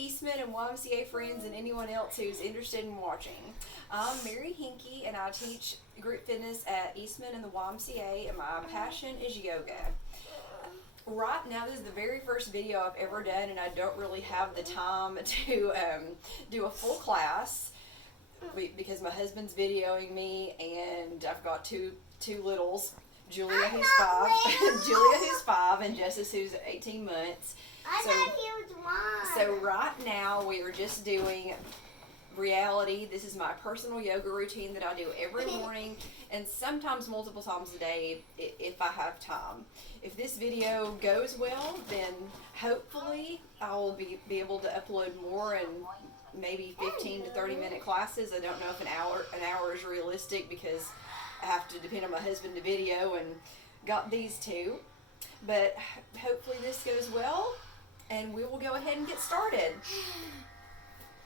Eastman and YMCA friends and anyone else who's interested in watching. I'm Mary Hincke and I teach group fitness at Eastman and the YMCA, and my passion is yoga. Right now, this is the very first video I've ever done, and I don't really have the time to do a full class because my husband's videoing me, and I've got two littles, Julia who's 5, and Justus who's 18 months. I thought he was 1. So right now we are just doing reality. This is my personal yoga routine that I do every morning and sometimes multiple times a day if I have time. If this video goes well, then hopefully I will be able to upload more and maybe 15 to 30 minute classes. I don't know if an hour is realistic because I have to depend on my husband to video and got these two. But hopefully this goes well and we will go ahead and get started.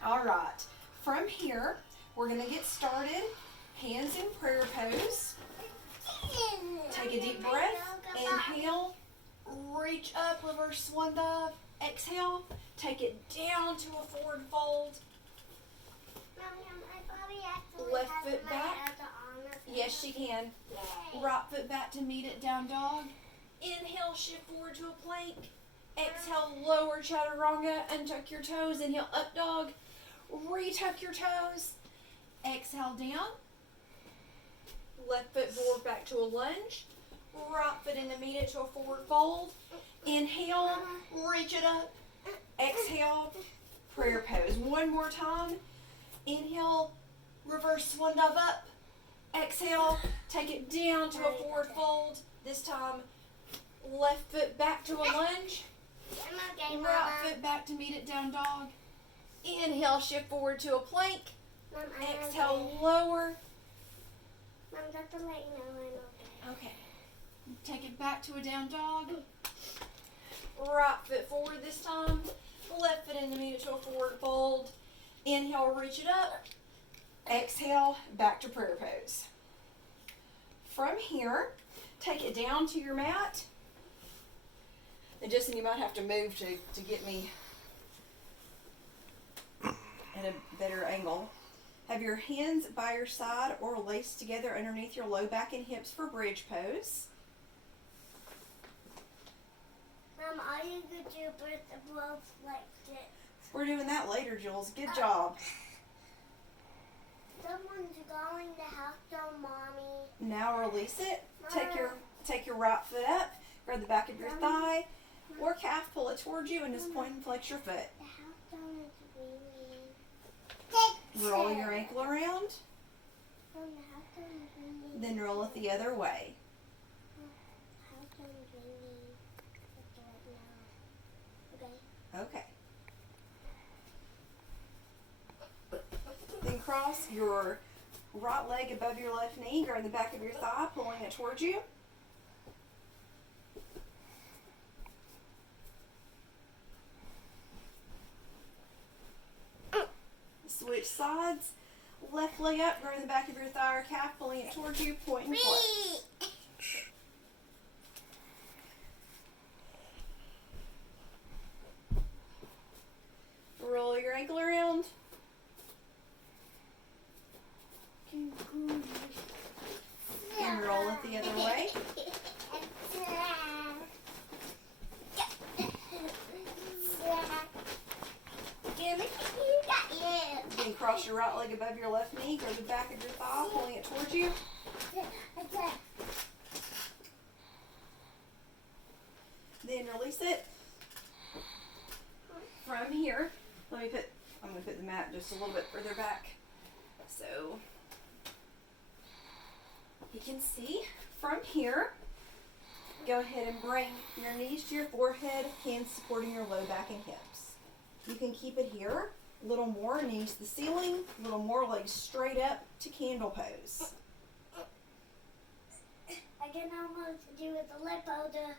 Alright, from here we're going to get started. Hands in prayer pose. Take a deep breath. Inhale, reach up, reverse swan dive. Exhale, take it down to a forward fold. Left foot back. Yes, she can. Right foot back to meet it, down dog. Inhale, shift forward to a plank. Exhale, lower chaturanga, untuck your toes. Inhale, up dog. Retuck your toes. Exhale, down. Left foot forward back to a lunge. Right foot in to meet it to a forward fold. Inhale, reach it up. Exhale, prayer pose. One more time. Inhale, reverse swan dive up. Exhale, take it down to a forward fold. This time, left foot back to a lunge. Right foot back to meet it, down dog. Inhale, shift forward to a plank. Exhale, lower. Mom, just to let you know I'm okay. Okay. Take it back to a down dog. Right foot forward this time. Left foot in to meet it to a forward fold. Inhale, reach it up. Exhale, back to prayer pose. From here, take it down to your mat. And Justin, you might have to move to get me at a better angle. Have your hands by your side or laced together underneath your low back and hips for bridge pose. Mom, all you could do both like this. We're doing that later, Jules. Good job. Someone's going to have to, Mommy. Now release it. Take your right foot up. Grab the back of your thigh or calf. Pull it towards you and just point and flex your foot. The house dome is really... Roll your ankle around. Mom, the house dome is really... Then roll it the other way. The house dome is really... right now. Okay. Okay. Then cross your right leg above your left knee. Grab the back of your thigh, pulling it towards you. Switch sides. Left leg up, grab the back of your thigh or calf, pulling it towards you, point and flex. Roll your ankle around. And roll it the other way. Then cross your right leg above your left knee, grab the back of your thigh, pulling it towards you. Then release it. From here, I'm going to put the mat just a little bit further back so you can see. From here, go ahead and bring your knees to your forehead, hands supporting your low back and hips. You can keep it here. A little more, knees to the ceiling. A little more, legs straight up to candle pose. I can almost do with the lip holder.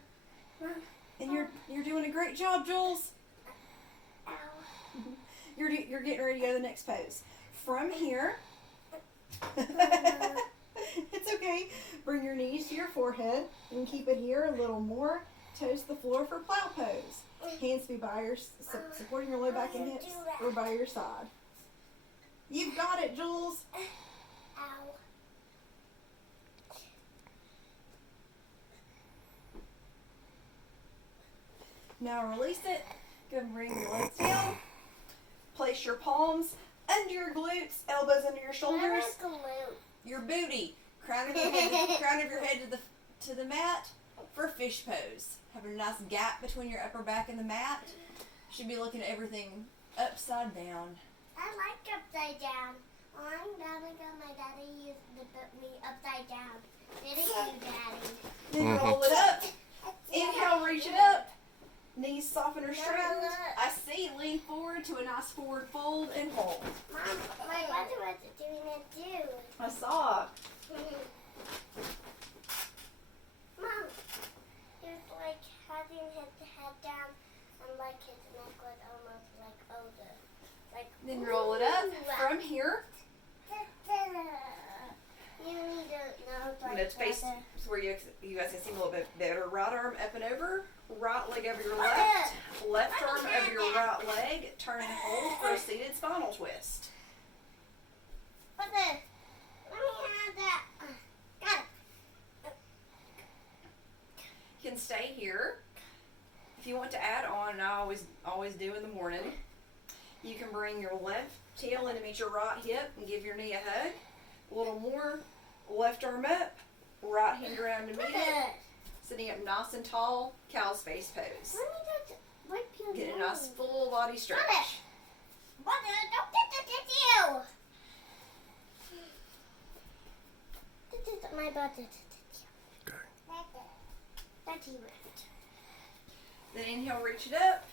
And you're doing a great job, Jules. Ow. You're getting ready to go to the next pose. From here, it's okay. Bring your knees to your forehead and keep it here a little more. Toes to the floor for plow pose. Hands to be by your, supporting your low back and hips or by your side. You've got it, Jules. Ow. Now release it. Go and bring your legs down. Place your palms under your glutes, elbows under your shoulders. Your booty, crown of your head to the mat for fish pose. Have a nice gap between your upper back and the mat. Should be looking at everything upside down. I like upside down. I'm gonna go. My daddy used to put me upside down. Didn't you, Daddy? Then roll it up. Inhale, reach it up. Knees soften or straighten. I see. Lean forward to a nice forward fold and hold. Mom, my brother was doing it too. I saw. Mom, he was like having his head down and like his neck was almost like older. Like Then roll it up from here. You need to know I'm going to face so where you guys can see a little bit better. Right arm up and over. Right leg over your left. Left arm over your right leg. Turn and hold for a seated spinal twist. What's this? Let me add that. Got it. You can stay here. If you want to add on, and I always do in the morning, you can bring your left heel in to meet your right hip and give your knee a hug. A little more. Left arm up. Right hand around to meet it. Sitting up nice and tall, cow's face pose. Let me just wipe your Get a nose. nice full body stretch. Mother, don't get you. This is my butt. Okay. That's you. Then inhale, reach it up.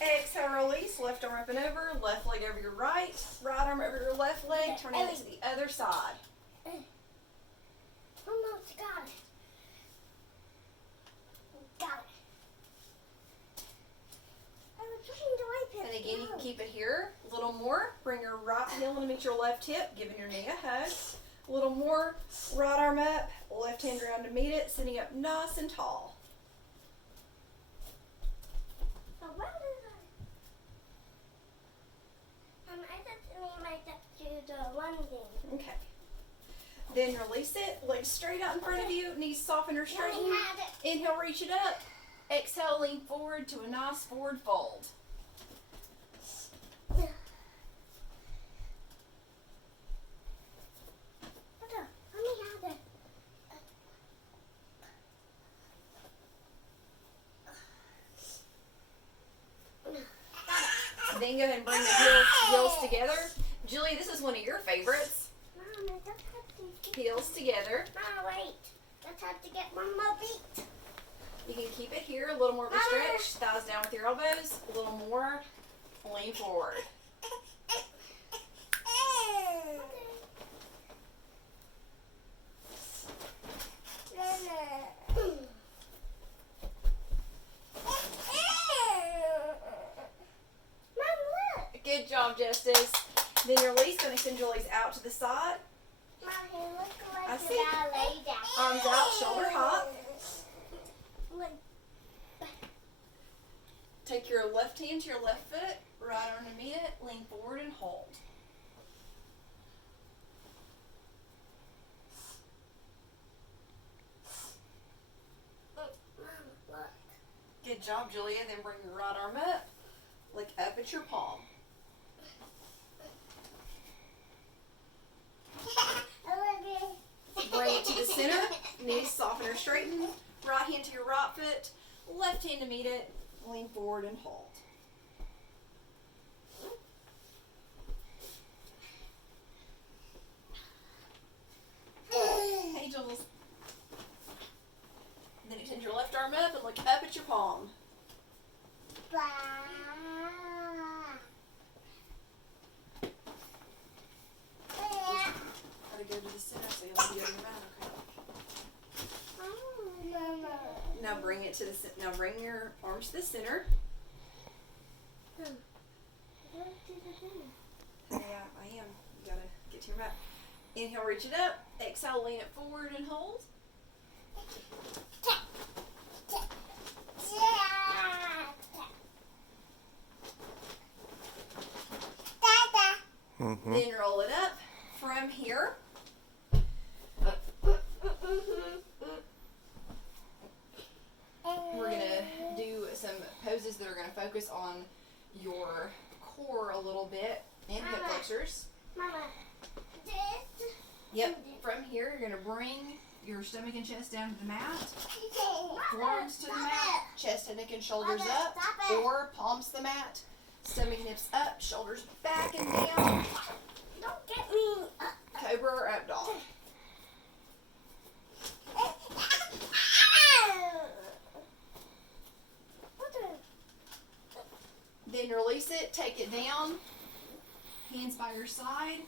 Exhale, release. Left arm up and over. Left leg over your right. Right arm over your left leg. Turning it to the other side. Almost got it. Got it. I was trying to wipe it. And again, you can keep it here. A little more. Bring your right heel in to meet your left hip, giving your knee a hug. A little more. Right arm up. Left hand around to meet it. Sitting up nice and tall. So what is that? I just might have to do the one thing. Okay. Then release it. Legs straight out in front of you. Knees soften or straighten. Mommy had it. Inhale, reach it up. Exhale, lean forward to a nice forward fold. Mommy had it. Then go ahead and bring the heels together. Julia, this is one of your favorites. Mom, I just have to get... Heels together. Mom, wait. Just have to get one more beat. You can keep it here, a little more of a stretch. Thighs down with your elbows. A little more. Lean forward. Good job, Justice. Then your release, going to send your legs out to the side. Mom, you look like I you see. gotta lay down. Arms out, shoulder hop. Take your left hand to your left foot, right arm to meet it, lean forward and hold. Mom, look. Good job, Julia. Then bring your right arm up, look up at your palm. Bring it to the center, knees soften or straighten, right hand to your right foot, left hand to meet it, lean forward and hold. Hey, Jules. Then extend your left arm up and look up at your palm. Gotta go to the center so you'll be able to mount, okay? Now bring it to the now bring your arms to the center. Yeah, I am. You gotta get to your mat. Inhale, reach it up. Exhale, lean it forward and hold. Mm-hmm. Then roll it up from here. We're going to do some poses that are going to focus on your core a little bit and hip flexors. Mama, Yep. From here, you're going to bring your stomach and chest down to the mat, forearms to the mat, chest and neck and shoulders up, or palms to the mat, stomach and hips up, shoulders back and down, don't get me. cobra or up dog. Then release it, take it down, hands by your side.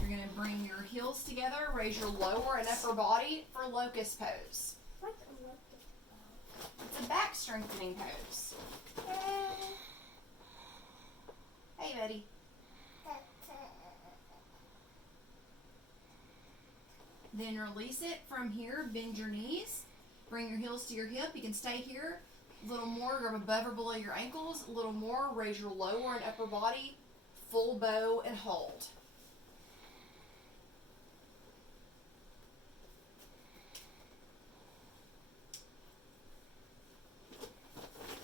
You're going to bring your heels together, raise your lower and upper body for locust pose. It's a back strengthening pose. Hey, buddy. Then release it from here, bend your knees, bring your heels to your hip. You can stay here. A little more, grab above or below your ankles. A little more, raise your lower and upper body, full bow and hold.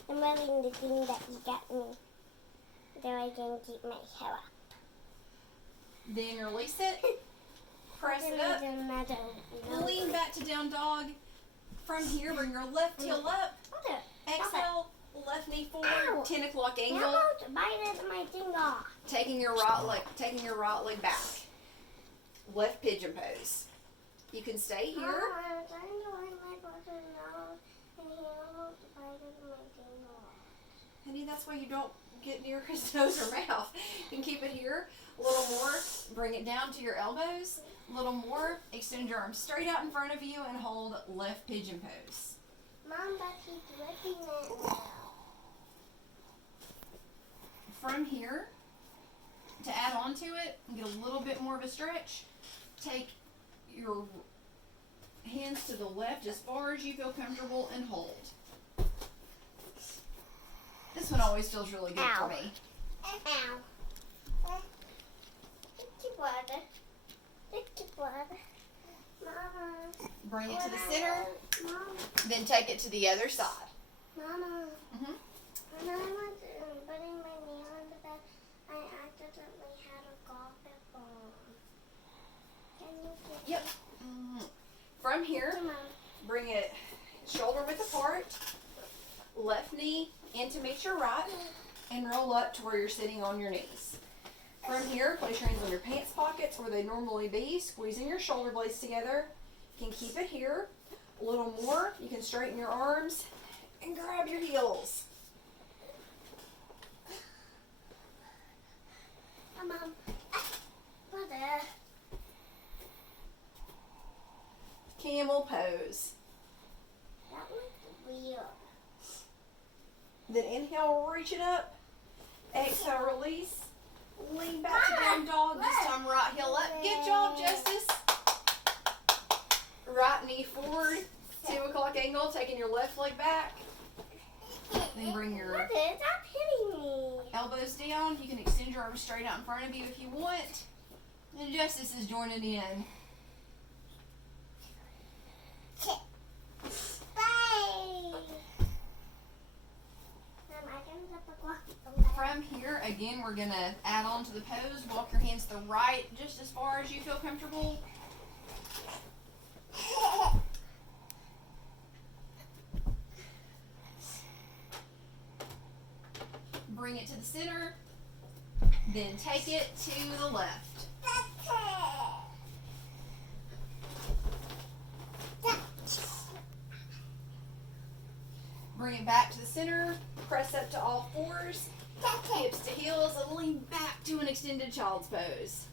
I'm wearing the thing that you got me. So I can keep my hair up. Then release it. Press it up. Lean back to down dog. From here, bring your left heel up. Exhale, left knee forward, Ow. 10 o'clock How angle. about biting my thing off? Taking your right leg back. Left pigeon pose. You can stay here. Mama, I'm trying to wipe my brother's nose and he almost bited my thing off. Honey, that's why you don't get near his nose or mouth. You can keep it here. A little more. Bring it down to your elbows. A little more. Extend your arms straight out in front of you and hold left pigeon pose. Mom, but he's ripping it now. From here, to add on to it and get a little bit more of a stretch, take your hands to the left as far as you feel comfortable and hold. This one always feels really good Ow. for me. Ow. Sticky water. Sticky water. Mama. Bring it to the center, Mama. then take it to the other side. Mama. Mhm. When I was putting my knee on the bed, I accidentally had a golf ball. Can you get Yep. From here, it? Mom. bring it shoulder width apart, left knee in to meet your right, and roll up to where you're sitting on your knees. From here, place your hands on your pants pockets where they normally be, squeezing your shoulder blades together. You can keep it here. A little more, you can straighten your arms and grab your heels. Mom. Mother. Camel pose. That was weird. Then inhale, reach it up. Exhale, release. Lean back to down dog. This time right heel up. Good job, Justice. Right knee forward. 2 o'clock angle. Taking your left leg back. Then bring your Mother, stop hitting me. elbows down. You can extend your arms straight out in front of you if you want. And Justice is joining in. Bye. From here, again, we're going to add on to the pose. Walk your hands to the right just as far as you feel comfortable. Bring it to the center. Then take it to the left. Bring it back to the center. Press up to all fours. Hips to heels and lean back to an extended child's pose.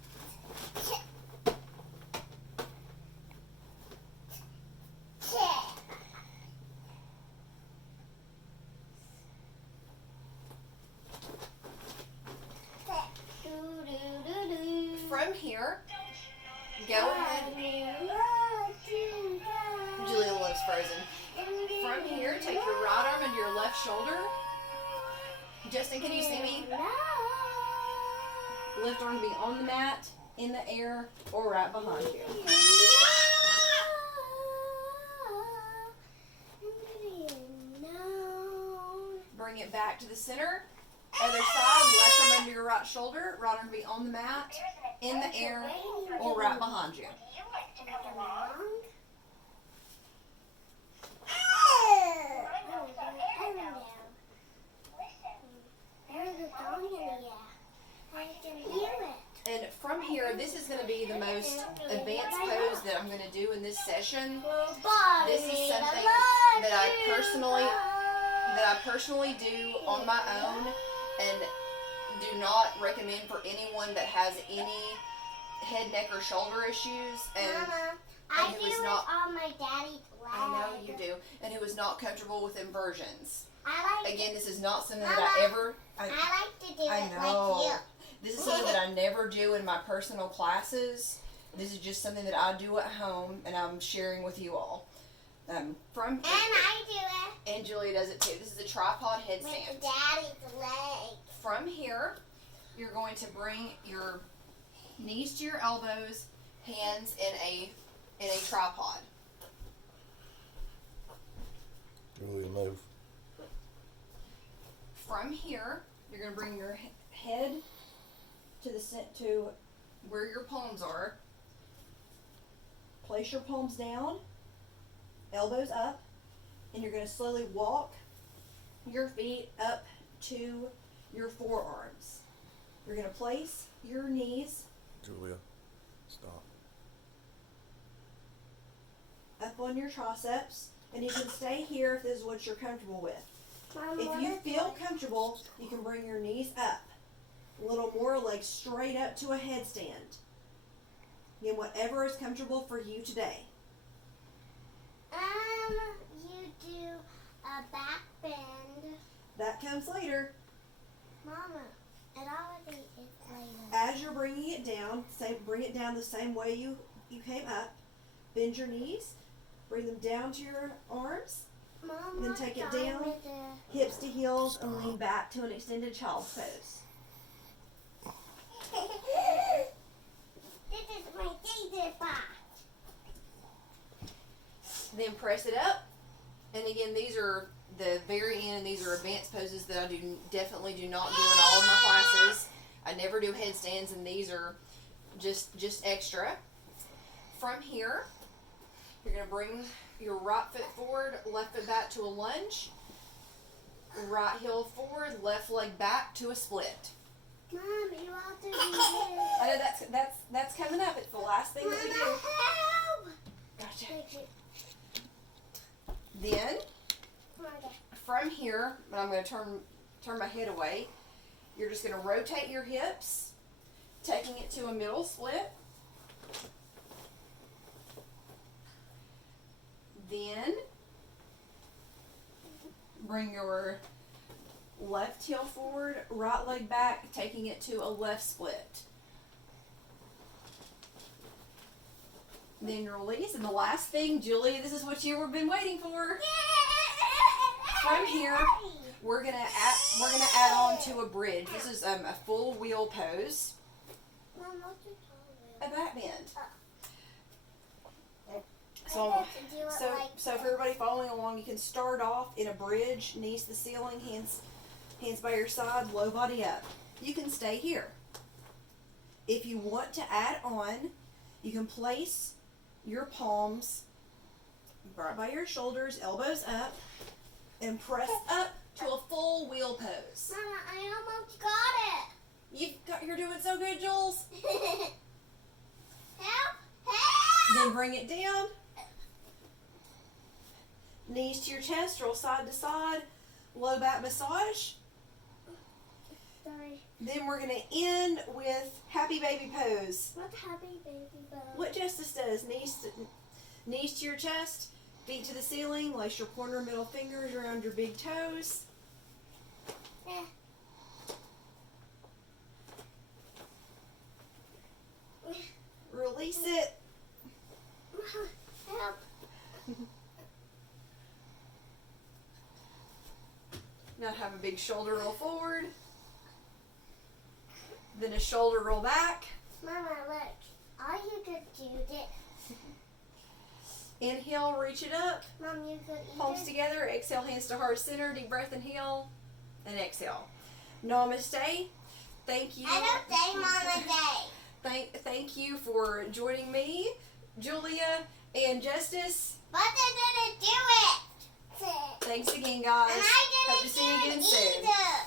From here, go ahead. Julia loves Frozen. From here, take your right arm under your left shoulder. Justin, can you see me? Left arm to be on the mat, in the air, or right behind you. Bring it back to the center. Other side, left arm under your right shoulder, right arm to be on the mat, in the air, or right behind you. And from here, this is going to be the most advanced pose that I'm going to do in this session. This is something that I personally do on my own, and do not recommend for anyone that has any head, neck, or shoulder issues, and Mama, and I who do is it not. on my daddy's leg. I know you do, and who is not comfortable with inversions. I like Again, this is not something Mama, that I ever. I like to do I it know. like you. This is something that I never do in my personal classes. This is just something that I do at home, and I'm sharing with you all. And I do it And Julia does it too. This is a tripod with headstand. daddy's leg. From here, you're going to bring your knees to your elbows, hands in a tripod. Julia, move. From here, you're going to bring your head to where your palms are. Place your palms down, elbows up, and you're going to slowly walk your feet up to your forearms. You're going to place your knees Julia, stop. up on your triceps, and you can stay here if this is what you're comfortable with. Mom, If what you is feel comfortable, you can bring your knees up. A little more, legs straight up to a headstand. Again, whatever is comfortable for you today. You do a back bend. That comes later. Mama, it already is later. As you're bringing it down, bring it down the same way you came up. Bend your knees. Bring them down to your arms. Mama, Then take it down. Hips to heels, and lean back to an extended child's pose. This is my favorite part. Then press it up. And again, these are the very end, and these are advanced poses that I definitely do not do in all of my classes. I never do headstands, and these are just extra. From here, you're going to bring your right foot forward, left foot back to a lunge. Right heel forward, left leg back to a split. Mom, you also do this. I know that's coming up. It's the last thing that we do. Help! Gotcha. Thank you. Then Okay. from here, but I'm going to turn my head away. You're just going to rotate your hips, taking it to a middle split. Then bring your left heel forward, right leg back, taking it to a left split. Then you release, and the last thing, Julie, this is what you've been waiting for. From here, we're gonna add on to a bridge. This is a full wheel pose, Mom, what's your a back bend. So, So for everybody following along, you can start off in a bridge, knees to the ceiling, hands by your side, low body up. You can stay here. If you want to add on, you can place your palms right by your shoulders, elbows up, and press up to a full wheel pose. Mama, I almost got You're doing so good, Jules. it. Help! Then bring it down. Knees to your chest, roll side to side, low back massage. Sorry. Then we're going to end with happy baby pose. What's happy baby bow? What Justus does, knees to your chest, feet to the ceiling, lace your pointer and middle fingers around your big toes. Eh. Release it. Help. Now have a big shoulder roll forward. Then a shoulder roll back. Mama, look. All you could do this. Inhale, reach it up. Mom, you could Palms either... together. Exhale, hands to heart center. Deep breath, inhale. And exhale. Namaste. Thank you. I don't say Mama Day. Thank you for joining me, Julia and Justus. But I didn't do it. Thanks again, guys. And I Hope didn't to see you do again it soon. either.